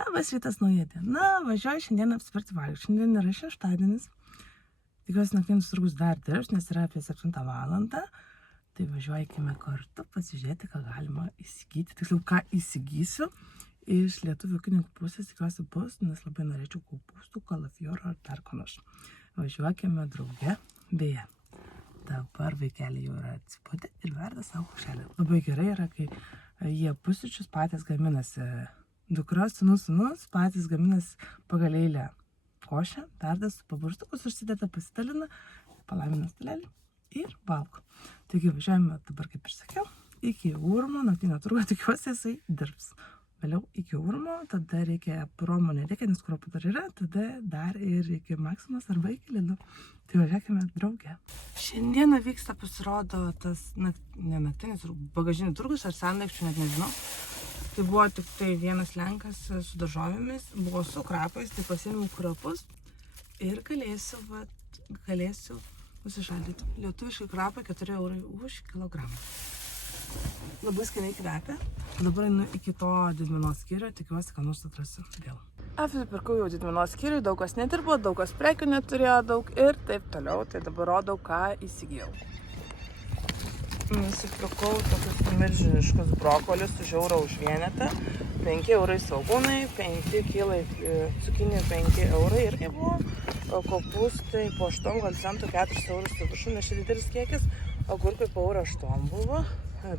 Labas rytas, nauja diena, važiuoju šiandien apsipirkti valgyti. Šiandien yra šeštadienis. Tikiuosi naktinis turgus dar dirbs, nes yra apie 7 valandą. Tai važiuojame kartu pasižiūrėti, ką galima įsigyti. Tiksliau, ką įsigysiu iš lietuvių ūkininkų pusės. Tikiuosi bus, nes labai norėčiau kopūstų, kalafioro ar dar ko nors. Važiuokime drauge. Beje, dabar vaikeliai jau yra atsibudę ir verda savo košelę. Labai gerai yra, kai jie pusryčius patys gaminasi. Dukros, sūnus patys gaminasi pagal eilę košę, verda su paburstukus, užsideda, pasidalina, palamina stalelį ir valgo. Taigi važiuojame dabar, kaip ir sakiau, iki Urmo, naktinio turgo, tikiuosi jisai dirbs. Vėliau iki Urmo, tada reikia promo nereikia, nes kruopų dar yra, tada dar ir iki Maksimos arba iki Lidlo. Tai važiuokime drauge. Šiandieną vyksta, pasirodo, tas naktinis bagažinių turgus ar sendaikčių, net nežinau. Tai buvo tik tai vienas lenkas su daržovėmis, buvo su krapais, tai pasiėmiau krapus ir galėsiu užsišaldyti. Lietuviškai krapai 4 eurai už kilogramą. Labai skaniai kvepia. Dabar einu iki to didmenos skyrių, tikiuosi, kad nors atrasiu vėl. Apsipirkau jau didmenos skyrių, daug kas nedirbo, daug kas prekių neturėjo daug ir taip toliau. Tai dabar rodau, ką įsigijau. Nusipirkau tokius milžiniškus brokolius už eurą už vienetą, 5 eurai svogūnai, 5 kilai cukinijų, 5 eurai irgi buvo, kopūstai po 8 gal centų 4 eurus su viršum, nes čia didelis kiekis, agurkai po eurą 8 buvo,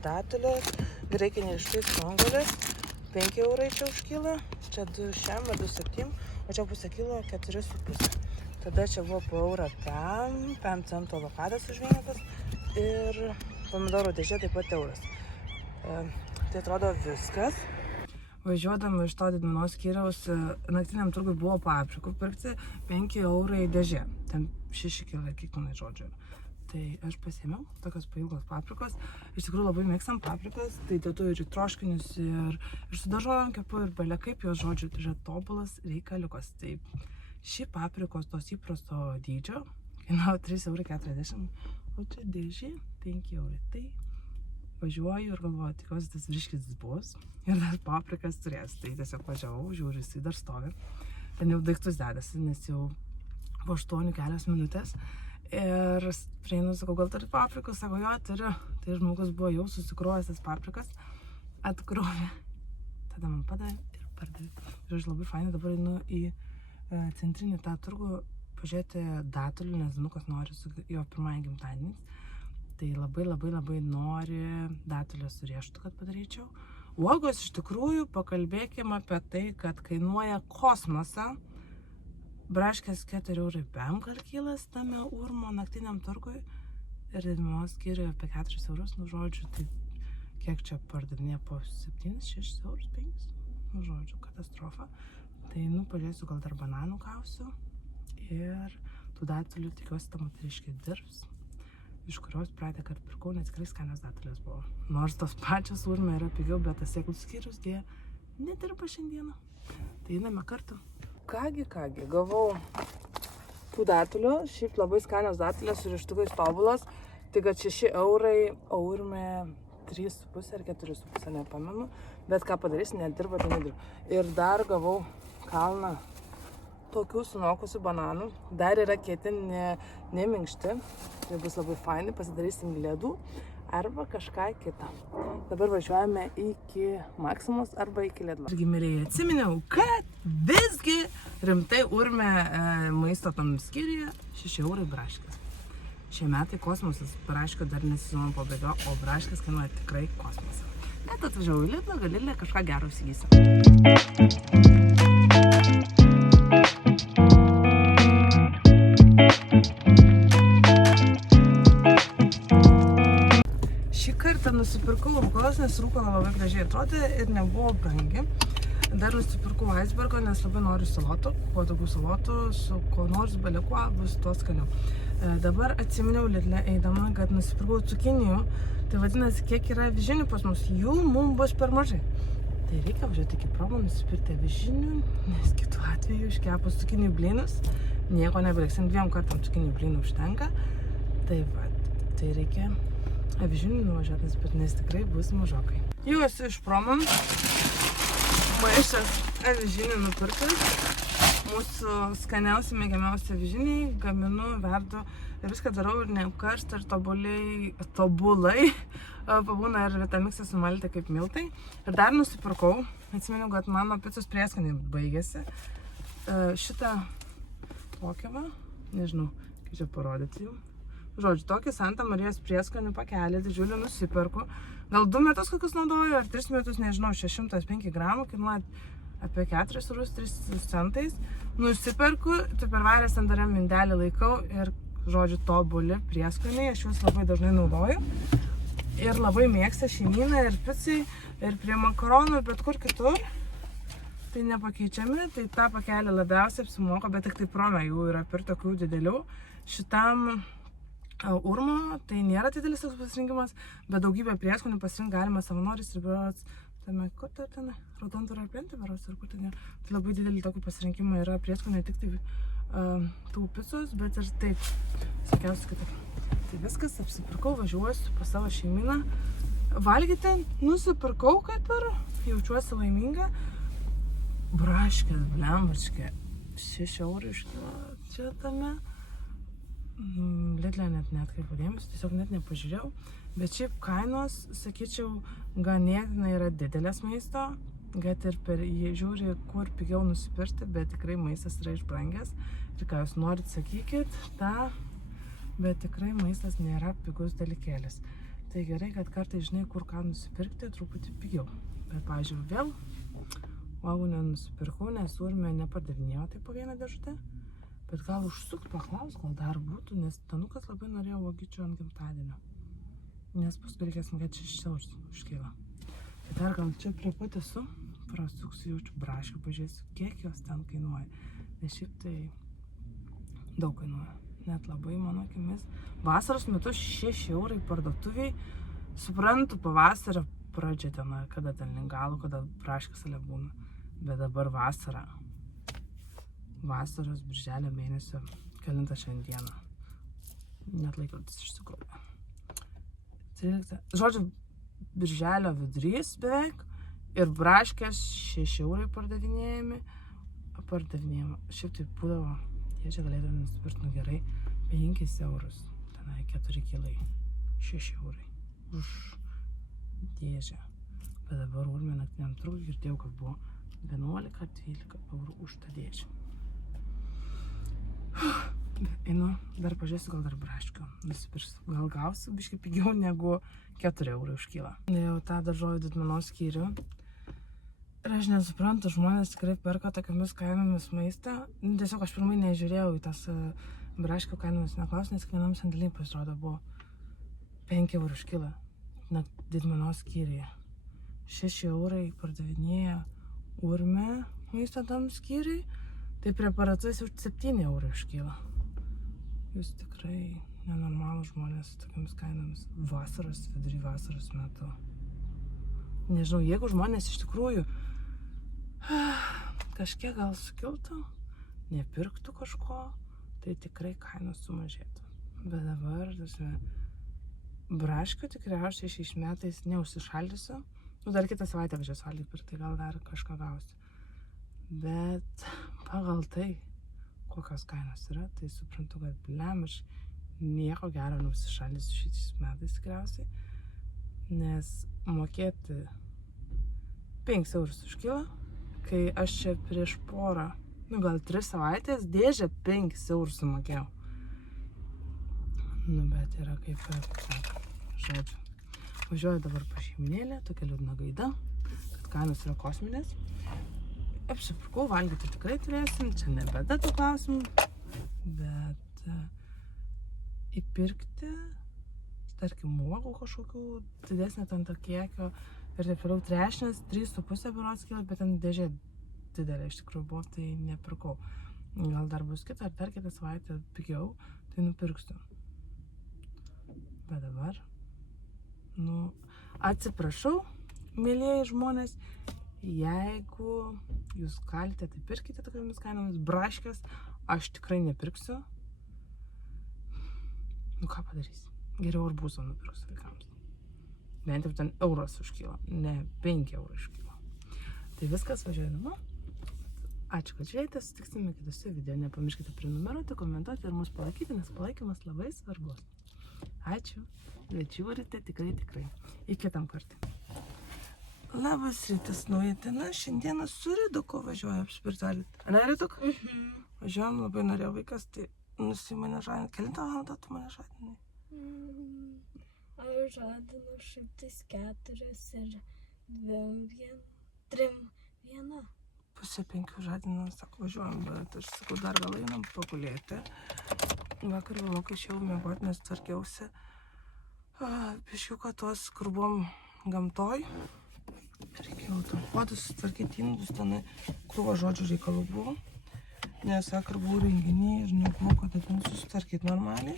datulės, graikiniai riešutai spanguolės, 5 eurai čia už kilą, čia 2,6 ar 2,7, o čia pusę kilo 4,5. Tada čia buvo po eurą 5 centų avokadas už vienetas ir pomidorų dėžė taip pat euras. Tai atrodo viskas. Važiuodama iš to didmenos skyriaus naktiniam turgui buvo paprikų pirkti 5 eurai dėžė. Ten 6 kilai, kiekvienai žodžiu. Tai aš pasiėmiau tokios pailgos paprikos. Iš tikrųjų labai mėgstam paprikas. Tai dedu ir į troškinius ir su daržovėm kepu ir bele kaip jos žodžiu. Tai yra tobulas reikaliukas. Tai ši paprikos tos įprasto dydžio kainavo 3,40 €. O čia dėžė 5 eurai. Tai važiuoju ir galvoju, tikiuosi tas vyriškis bus ir dar paprikas turės. Tai tiesiog važiavau, žiūriu, jisai dar stovi. Ten jau daiktus dedasi, nes jau po 8 kelios minutės. Ir prieinu, sakau, gal turit paprikus? Sako, jo, turiu. Tai žmogus buvo jau susikrovęs tas paprikas, atkrovė. Tada man padavė ir pardavė. Ir aš labai fainai dabar einu į centrinį tą turgų pažiūrėti datulių, nes Danukas nori su jo pirmąjį gimtadienį. Tai labai nori datulės su riešutu, kad padaryčiau. Uogos iš tikrųjų, pakalbėkime apie tai, kad kainuoja kosmosą. Braškės 4 eurai 5 gal kilas tame Urmo naktiniam turgui. Ir didmenos skyriuje apie 4 eurus, nu žodžiu, tai kiek čia pardavinė po 7-6 eurus 5? Nu žodžiu, katastrofa. Tai pažiūrėsiu, gal dar bananų gausiu. Ir tų datulių tikiuosi ta moteriškė dirbs, iš kurios praeitą kartą pirkau, nes tikrai skanios datulės buvo. Nors tos pačios Urme yra pigiau, bet tas sėklų skyrius dėja nedirba šiandieną. Tai einame kartu. Kągi, gavau tų datulių, šiaip labai skanios datulės su riešutukais tobulos, tai kad 6 eurai, o Urme 3,5 ar 4,5, nepamenu, bet ką padarys, nedirba, tai nedirba. Ir dar gavau kalną tokių sunokusių bananų, dar yra kieti, neminkšti, tai bus labai fainai, pasidarysim ledų arba kažką kitą. Dabar važiuojame iki Maksimos arba iki Lidlo. Irgi mėlyje atsiminiau, kad visgi rimtai Urme maisto tam skyriuje 6 eurai braškės. Šie metai kosmosas, braškio dar nesezono pabaiga, o braškės kainuoja tikrai kosmosą. Net atvažiavau į Lidlą, gal Lidle kažką gero įsigysiu. Šį kartą nusipirkau rūkolos, nes rūkola labai gražiai atrodė ir nebuvo brangi. Dar nusipirkau icebergo, nes labai noriu salotų. Kuo daugiau salotų, su ko nors balikuo bus tuo skaniau. Dabar atsiminiau Lidle eidama, kad nusipirkau cukinijų. Tai vadinasi, kiek yra avižinių pas mus, jų mums bus per mažai. Tai reikia važiuoti iki Promo, nusipirkti avižinių, nes kitu atveju iškepus cukinijų blynus nieko nebeliksim, 2 kartam cukinijų blynų užtenka. Tai va, tai reikia avižinių nuvažiuotis, bet nes tikrai bus mažokai. Jau esu iš Promo. Maišas avižinį nupirkus. Mūsų skaniausi, mėgiamiausi avižiniai, gaminu, verdu ir viską darau ir neapkarsta ir tobulai pabūna ir Vitamix'e sumalti kaip miltai. Ir dar nusipirkau, atsimenu, kad mano picos prieskoniai baigėsi. Šitą tokią va, nežinau, kaip čia parodyti jums. Žodžiu, tokį Santa Marijos prieskonių pakelį didžiulį nusipirku. Gal 2 metus kokius naudoju, ar 3 metus, nežinau, 605 gramų, kainuoja apie 4 eurus 3 centais. Nusipirku, tupperware sandariam indelį laikau ir, žodžiu, tobuli prieskoniai, aš juos labai dažnai naudoju. Ir labai mėgsta šeimyną ir picai, ir prie makaronų, bet kur kitur. Tai nepakeičiami, tai tą pakelį labiausiai apsimoka, bet tik tai Prome jų yra per tokių didelių. Šitam Urmo tai nėra didelis toks pasirinkimas, bet daugybę prieskonių pasirinkti galima Savanoris ir berods tame, kur tai tenai, Raudondvario plente berods, ar kur ten yra. Tai labai didelį tokį pasirinkimą yra prieskonių, tik tai tų picos, bet ir taip, sakiausiai kitaip. Tai viskas, apsipirkau, važiuosiu pas savo šeimyną. Valgyti nusipirkau kaip ir, jaučiuosi laiminga. Braškės, blembačkė, 6 eurų iš kilo čia tame. Lidle net neatkreipiau dėmesio, tiesiog net nepažiūrėjau. Bet šiaip kainos, sakyčiau, ganėtinai yra didelės maisto. Kad ir per jį žiūri, kur pigiau nusipirkti, bet tikrai maistas yra išbrangęs. Ir ką jūs norit, sakykit, bet tikrai maistas nėra pigus dalykėlis. Tai gerai, kad kartais žinai, kur ką nusipirkti, truputį pigiau. Bet, pavyzdžiui, vėl uogų nenusipirkau, nes Urme nepardavinėjo tai po vieną dėžutę. Bet gal užsukt paklaus, gal dar būtų, nes Tanukas labai norėjo uogyčių ant gimtadienio. Nes paskui reikės mokėti 6 eurus užkyla. Tai dar gal čia prie pat esu, prasuksiu jaučiu braškių, pažiūrėsiu, kiek jos ten kainuoja. Nes šiaip tai daug kainuoja, net labai mano akimis. Vasaros metu 6 eurai parduotuviai, suprantu, pavasario pradžia ten, kada ten lingalų, kada braškės ale būna. Bet dabar vasara. Vasaros birželio mėnesio, kelintą šiandieną. Net laikrodis iš tikrųjų. 13. Žodžiu, birželio vidurys beveik ir braškės 6 eurai pardavinėjami. Šiaip tai būdavo, jie čia galėdavo nusipirkti, nu gerai, 5 eurus. Tenai 4 kilai, 6 eurai už dėžę. Bet dabar Urme naktiniam turgui girdėjau, kad buvo 11-12 eurų už tą dėžę. Einu, dar pažiūrėsiu, gal dar braškių nusipirksiu. Gal gausiu biškai pigiau negu 4 eurai už kilą. Jau tą daržovių didmenos skyrių. Ir aš nesuprantu, žmonės tikrai perka tokiamis kainomis maistą. Tiesiog aš pirmai nežiūrėjau į tas braškių kainomis neklaus, nes kiekvienam sandėly pasirodo buvo 5 eurų už kilą. Net didmenos skyriuje. 6 eurai pardavinėja Urme maisto tam skyriui. Tai preparatus už 7 eurų iškyla. Jūs tikrai nenormalūs žmonės su tokiamis kainomis vidury vasaros metu. Nežinau, jeigu žmonės iš tikrųjų kažkiek gal sukiltų, nepirktų kažko, tai tikrai kainos sumažėtų. Bet dabar, braškių tikriausiai šiais metais neužsišaldysiu. Nu, dar kitą savaitę važiuosiu valgyti pirkti, tai gal dar kažką gausiu. Bet pagal tai, kokios kainos yra, tai suprantu, kad aš nieko gero neužsišaldysiu šiais metais tikriausiai, nes mokėti 5 eurus už kilą, kai aš čia prieš porą, gal 3 savaitės dėžę 5 eurus sumokėjau. Nu, bet yra kaip, žodžiu. Važiuoju dabar pas šeiminėlę, tokia liūdna gaida, kad kainos yra kosminės. Apsipirkau, valgyti tikrai turėsim, čia nebėda tų klausimų, bet įpirkti, tarkim, uogų kažkokių didesnio ten to kiekio ir taip toliau trešnės 3,5 berods kilo, bet ten dėžė didelė iš tikrųjų buvo, tai nepirkau. Gal dar bus kita, ar dar kitą savaitę pigiau, tai nupirksiu. Bet dabar, atsiprašau, mėlieji žmonės, jeigu jūs galite, tai pirkite tokiamis kainomis braškės, aš tikrai nepirksiu. Nu ką padarysi? Geriau arbūzo nupirksiu vaikams. Bent jau ten euras už kilą, ne 5 eurų už kilą. Tai viskas, važiuoju namo, Ačiū, kad žiūrėjote, sutiksime kitose video. Nepamirškite prenumeruoti, komentuoti ir mus palaikyti, nes palaikymas labai svarbus. Ačiū, bet žiūrite tikrai. Iki kitam kartą. Labas rytas, nauja diena. Šiandieną su Riduku važiuoju apspirtelį. Ane, Riduk? Važiuojam, labai norėjo vaikas, tai mane žadina. Kelintą valandą tu mane žadinai? Aš žadinu 104 ir 3:1. Pusę 5 žadina, sako, važiuojam, bet aš sakau, dar gal einam pagulėti. Vakar vėlokai išėjau miegoti, nes tvarkiausi pišiuką tuos, kur buvom gamtoj. Reikėjo tam puodus sutvarkyti, indus, tenai krūva žodžių reikalų buvo. Nes vakar buvau renginiai ir nebuvau, kad atėjau susitvarkyti normaliai.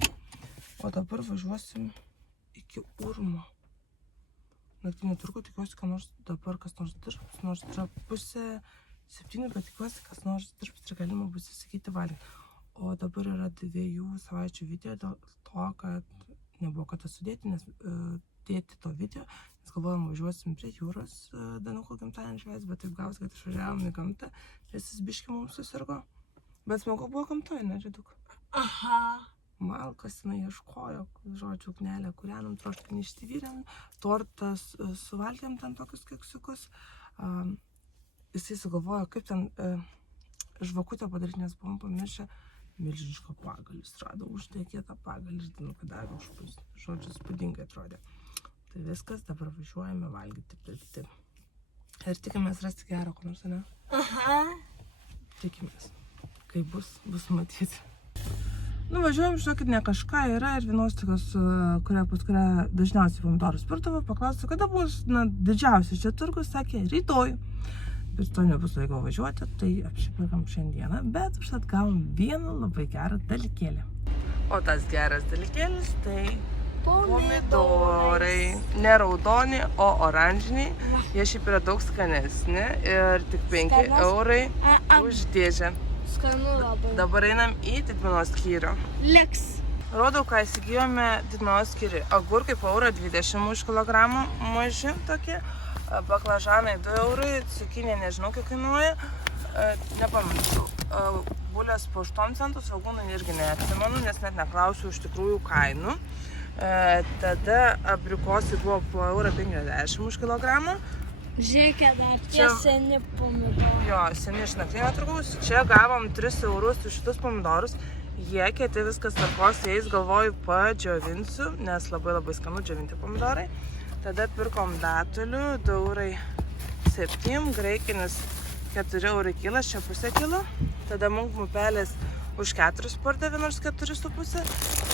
O dabar važiuosim iki Urmo. Naktinį turgų, tikiuosi, kad nors dabar kas nors dirbs, nors yra 6:30, bet tikiuosi, kas nors dirbs ir galima bus įsigyti valgyti. O dabar yra 2 savaičių video dėl to, kad nebuvo kada sudėti, nes dėti to video, nes galvojom važiuosim prie jūros Danuko gimtadienį švęsti, bet taip gausi, kad išvažiavom į gamtą, nes jis biškį mums susirgo. Bet smagu buvo gamtoje, ne, Riduk? Aha. Malkas jinai ieškojo, žodžiu, ugnelę kūrenom, troškinį išsivyrėm, tortas suvalgėm ten tokius keksiukus. Jisai sugalvojo, kaip ten žvakutę padaryti, nes buvom pamiršę milžinišką pagalį. Rado uždegėtą pagalį ir Danuka davė užpūs. Žodžiu, spūdingai atrodė. Tai viskas, dabar važiuojame valgyti pirkti. Ir tikimės rasti gerą, ko nors, ne? Aha. Tikimės. Kai bus matyti. Važiuojam, žinokit, ne kažką yra ir vienos tokios, pas kurią dažniausiai pomidorus pirkdavo, paklausiu, kada bus didžiausias čia turgus, sakė, rytoj. Bet to nebus laiko važiuoti, tai apsipirkam šiandieną, bet užtat gavom vieną labai gerą dalykėlį. O tas geras dalykėlis tai pomidorai. Ne raudoni, o oranžiniai. Jie šiaip yra daug skanesni ir tik 5 eurai už dėžę. Skanu labai. Dabar einam į Didmenos skyrių. Liks. Rodau, ką įsigijome Didmenos skyriui. Agurkai po €1,20 už kilogramą, maži tokie. Baklažanai 2 eurai, cukinė nežinau, kiek kainuoja. Nepamiršau. Bulės po 8 centų, svogūnai irgi neatsimenu, nes net neklausiu iš tikrųjų kainų. Tada abrikosai buvo po €1,50 už kilogramą. Žiūrėkit, dar tie seni pomidorai. Jo, seni iš naktinio turgaus. Čia gavom 3 eurus už šitus pomidorus. Jie kieti, viskas tvarkos, jais galvoju padžiovinsiu, nes labai skanu džiovinti pomidorai. Tada pirkom datulių, 2,07 eurai, graikinis 4 eurai kilas, čia pusę kilo. Tada munkmupelės už 4 pardavė, nors 4,5.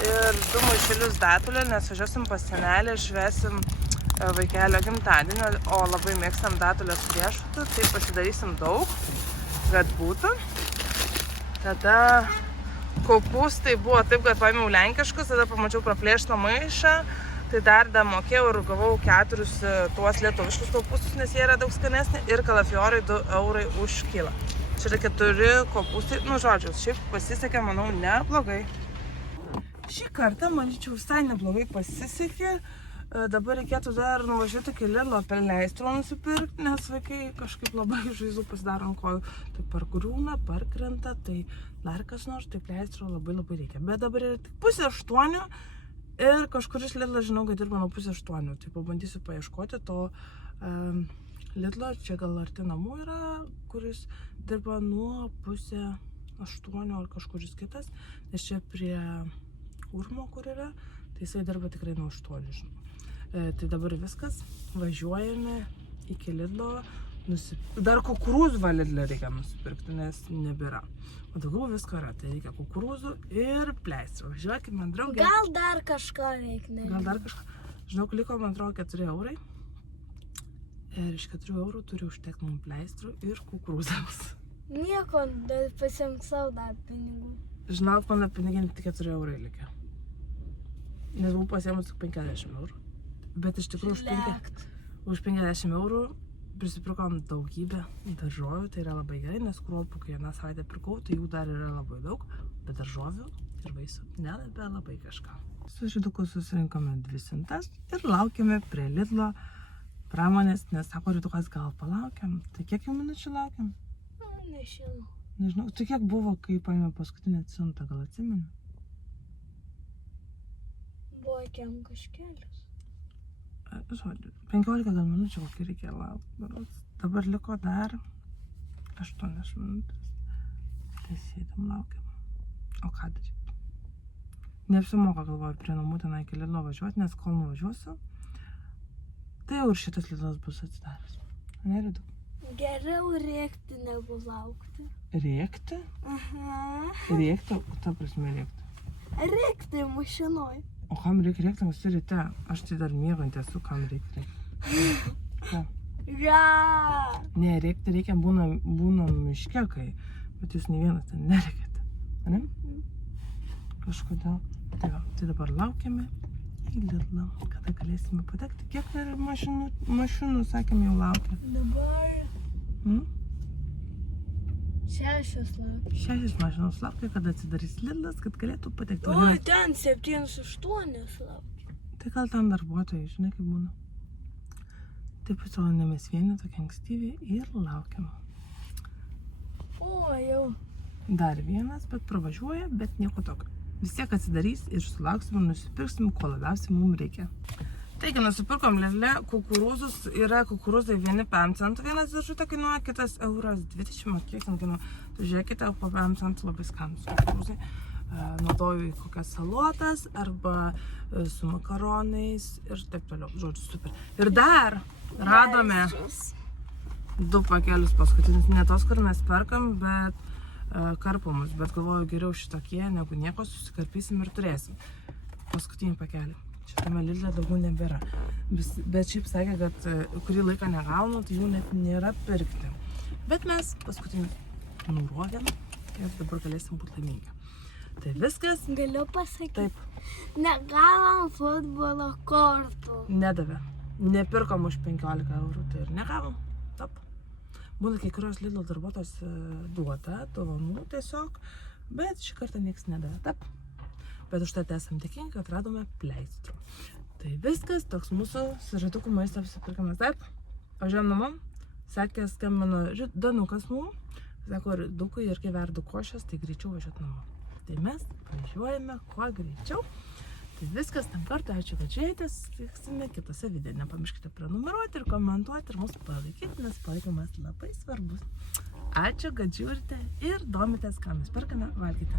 Ir 2 maišelius datulio, nes važiuosim pas senelį, švęsim vaikelio gimtadienį, o labai mėgstam datulę su riešutu, tai pasidarysim daug, kad būtų. Tada kopūstai buvo taip, kad paėmiau lenkiškus, tada pamačiau praplėštą maišą, tai dar mokėjau ir gavau 4 tuos lietuviškus kopūstus, nes jie yra daug skanesni, ir kalafiorai 2 eurai už kilą. Čia yra 4 kopūstai, žodžiu, šiaip pasisekė, manau, neblogai. Šį kartą, manyčiau, visai neblogai pasisekė. Dabar reikėtų dar nuvažiuoti iki Lidlo peleistro nusipirkti, nes vaikai kažkaip labai žaizdų pasidaro ant kojų. Tai pargrūna, parkrenta, tai dar kas nors, tai pleistro labai reikia. Bet dabar yra tik 7:30 ir kažkuris Lidlas, žinau, kad dirba nuo 7:30. Tai pabandysiu paieškoti to Lidlo, čia gal arti namų yra, kuris dirba nuo 7:30 ar kažkuris kitas, nes čia prie Urmo, kur yra, tai jisai dirba tikrai nuo 8, žinau. Tai dabar viskas, važiuojame iki Lidlo, dar kukurūzų Lidle reikia nusipirkti, nes nebėra. O daugiau visko yra, tai reikia kukurūzų ir pleistro. Važiuokime, draugė. Gal dar kažką reikia. Gal dar kažką. Žinau, liko, man atrodo, 4 eurai. Ir iš 4 eurų turi užtekti mums pleistro ir kukurūzams. Nieko, dar pasiimk savo dar pinigų. Žinok, mano piniginė tik 4 eurai likę. Nes buvau pasiėmus tik 50 eurų. Bet iš tikrųjų už 50 eurų prisipirkom daugybę daržovių, tai yra labai gerai, nes kruopų, kai vieną savaitę pirkau, tai jų dar yra labai daug, bet daržovių ir vaisių labai kažką. Su Riduku susirinkome 2 siuntas ir laukėme prie Lidlo pramonės, nes sako Ridukas, gal palaukiam. Tai kiek jau minučių laukiam? Ne mašinų. Nežinau, tai kiek buvo, kai paėmė paskutinę siuntą, gal atsimeni? Buvo kiek kažkėlis. Žodžiu, 15 gal minučių kokį reikia laukti. Dabar liko dar 8 minutės. Tai sėdėm, laukiam. O ką daryti? Neapsimoka, galvoju, prie namų tenai iki Lidlo važiuoti, nes kol nuvažiuosiu, tai jau ir šitas Lidlas bus atsidaręs. Neridu. Geriau rėkti negu laukti. Rėkti? Aha. Rėkti? Ta prasme rėkti. Rėkti mašinoj. O kam reikia rėkti anksti ryte? Aš tai dar miegantį esu, kam reikia rėkti. Ką? Ja. Ne, rėkti reikia būna miške, kai, bet jūs nei vienas ten nerėkėte. Ne? Kažkodėl. Tai va, tai dabar laukiame į Lidlą, kada galėsime patekti. Kiek dar mašinų, sakėm, jau laukia? Dabar 6 laukia. 6 mašinos laukia, kada atsidarys Lidlas, kad galėtų patekti. O, ten 7-8 laukia. Tai gal ten darbuotojai, žinai, kaip būna. Taip pasirodėmės vieni tokie ankstyviai ir laukiam. O, jau. Dar vienas, bet pravažiuoja, bet nieko tokio. Vis tiek atsidarys ir sulauksim ir nusipirksim, ko labiausiai mums reikia. Taigi, nusipirkom Lidle kukurūzus, yra kukurūzai vieni 5 centų, vienas dėžutė kainuoja, kitas €1,20, kiek ten kainuoja. Tai žiūrėkite, po 5 centų labai skanus kukurūzai. Naudoju į kokias salotas arba su makaronais ir taip toliau. Žodžiu, super. Ir dar radome 2 pakelius paskutinius, ne tos, kur mes perkam, bet karpomus. Bet galvoju, geriau šitokie, negu nieko, susikarpysim ir turėsim. Paskutinį pakelį. Šitame Lidle daugiau nebėra. Bet šiaip sakė, kad kurį laiką negaunu, tai jų net nėra pirkti. Bet mes paskutinį nurovėm ir dabar galėsim būti laimingi. Tai viskas. Galiu pasakyti. Taip. Negavom futbolo kortų. Nedavė. Nepirkom už 15 eurų, tai ir negavom. Taip. Būna kai kurios Lidlo darbuotojos duoda dovanų tiesiog, bet šį kartą nieks nedavė. Taip. Bet už tai esam dėkingi, kad radome pleistrų. Tai viskas, toks mūsų suritukų maisto apsipirkimas. Taip, važiuojam namo, sakė, skambino Danukas mums, sako, Dukui irgi verdu košės, tai greičiau važiuot namo. Tai mes važiuojame kuo greičiau. Tai viskas, tam kartą, ačiū, kad žiūrėjote, susitiksime kitose video. Nepamirškite prenumeruoti ir komentuoti ir mūsų palaikyti, nes palaikymas labai svarbus. Ačiū, kad žiūrite ir domitės, ką mes perkame, valgyti.